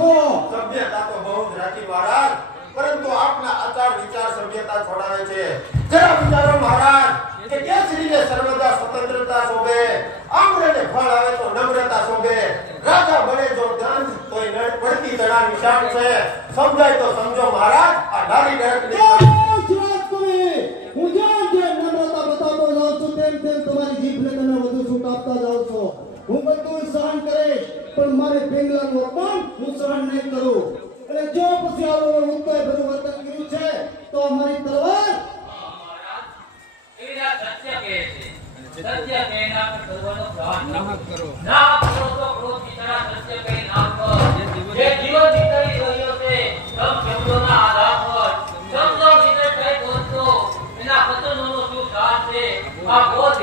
શીખો સભ્યતા તો બહુ જ રાખી મહારાજ. પરંતુ આપના આચાર વિચાર સભ્યતા છોડાવે છે. જરા વિચારો મહારાજ કે કે શ્રીને સર્વદા સ્વતંત્રતા શોભે આમ્રને ફળ આવે તો નમ્રતા શોભે. રાજા બને જો ધન કોઈ નળ પડતી તણા નિશાન છે. સમજાય તો સમજો મહારાજ આ નારી નરક ને હું જ્યાં જ્યાં નમ્રતા બતાવતો જાઉં છું તેમ તેમ તમારી જીભને તમે વધુ સુખ આપતા હું બધું સહન કરીશ પણ મારે બેંગલાનું અપમાન હું સહન નહીં કરું. એટલે જો પછી આવો ઉત્તર બધું વર્તન કર્યું છે તો અમારી તલવાર સત્ય છે. સત્ય ના કરો. ના કઈ બોલતો એના પતનોનો શું સાથ છે? આ બોધ